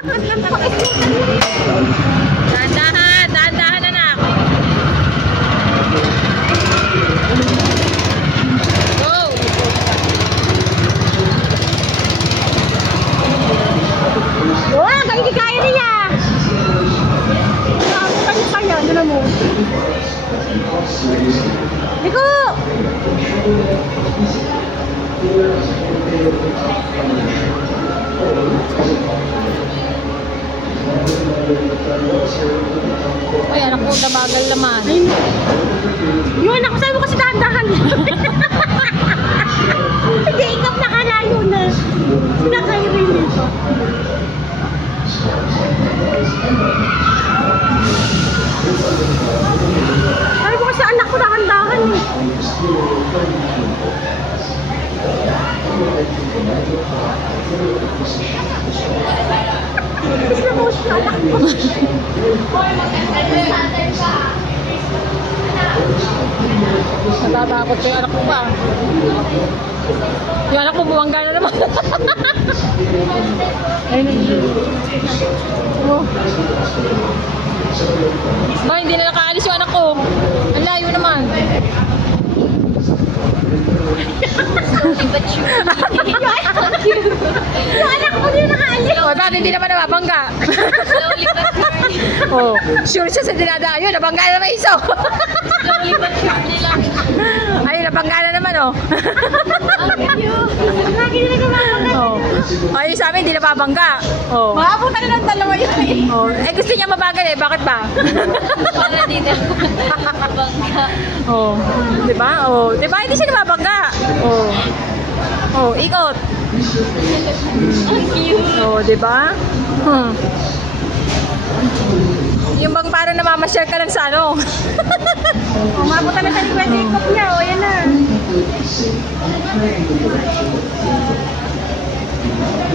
Dahan-dahan, dahan-dahan anak. Go! Wah, kaya niya. Kaya, ano mo? Liko! Ay, anak ko, tabagal naman. Yung anak ko, sabi mo kasi dahan-dahan. Hindi, ikap na kalayo na. Sinakay rin ito. Sabi ko kasi anak ko dahan-dahan eh. Gusto mo siya anak ko. Natatakot ko yung anak ko pa. Yung anak ko bumangga na naman. Oh. Ba, hindi na nakaalis yung anak ko. Ang layo naman. Yung anak ko din nakaalis. O, bakit hindi naman nababangga? Slowly but surely. Oh, sure siya sa dinadaan yun. Nabangga na naman iso. Slowly but surely lang. Ay, nabangga na naman, oh. Lagi nila gumamagay. Oh. Ay, sa amin, hindi nababangga. Oh. Maabot na ng dalawa yun eh. Oh. Eh, gusto niya mabagal eh. Bakit ba? Para di na bangga. Oh. Diba? Oh. Diba? Hindi siya nababangga. Oh. Oh, ikot. Ang cute. Oh, diba? Yung bang parang namamasyal ka lang sa ano. Umabot na sa likod ng ikot niya. O, yan na.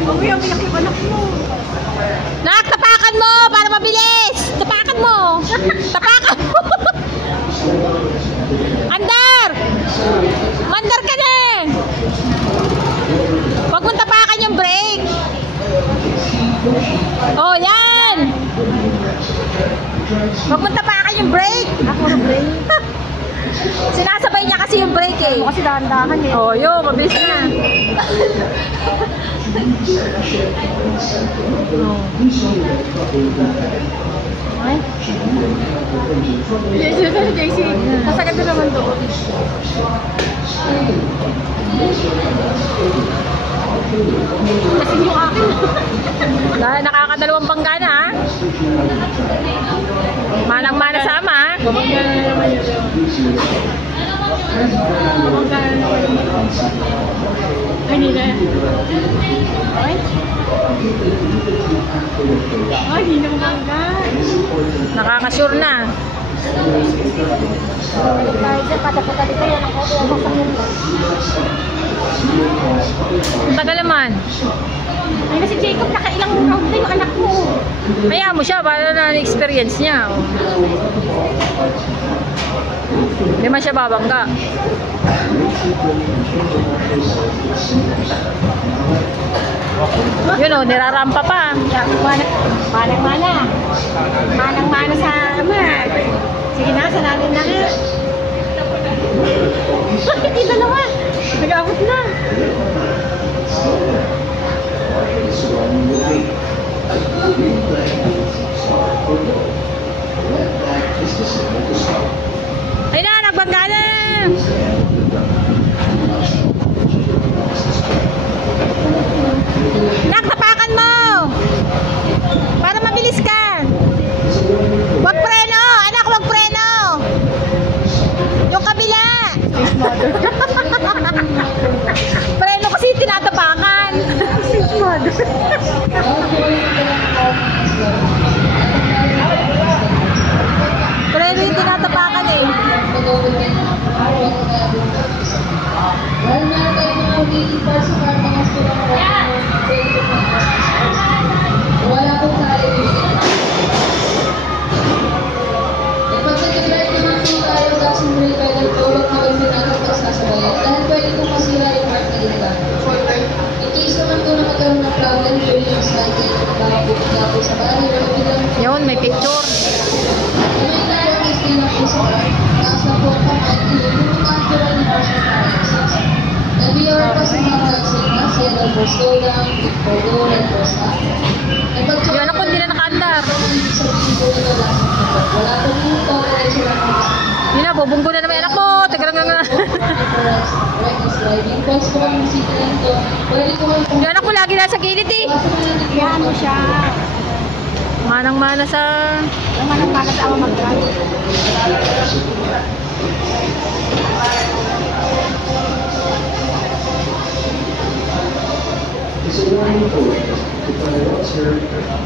Okay, ang pinakip anak mo. Nak, tapakan mo para mabilis. Tapakan mo. Tapakan mo. Andar! Mandar ka na. Huwag mong tapakan yung brake. Oh, yan. Huwag mong tapakan yung brake. Ako na brake. Sinasabay niya kasi yung brake eh. Kasi dahan-dahan eh. Oh, yun. Mabilis na. Ay? JC. Sasagad na naman doon. Kasi yung akin. Nakakadalawang bangga na ha. Manang-mana sa ama ha. Bumangga na naman yun. Bumangga na naman yun. Ay, hindi na. Ay? Ay, hindi na bumangga. Nakakasure na. Dahil dyan, patapunta dito yan. Ako, sasakyan mo. Ang tagal naman. Ay, na si Jacob, nakailang round na yung anak mo. Kaya mo siya, para na experience niya. Oh. Hindi man siya babangga. Yun o, nirarampa pa. Manang-mana. Manang-mana sa ama. Sige na, sanalin na nga. Hindi dalawa. Nag-abot na. Ay na, nagbangga na. Naktapakan mo. Para mabilis ka. Wag preno. Anak, wag preno. Yung kabila. Preno kasi tinatapakan. Sis mother. Yun, may picture. Yung anak ko hindi na nakaandar. Yun na, bubunggo na naman yung anak mo. Tagarang nga. Yung anak ko lagi nasa gilid eh. Yan mo siya. Manang-mana sa... Manang-mana sa ama mag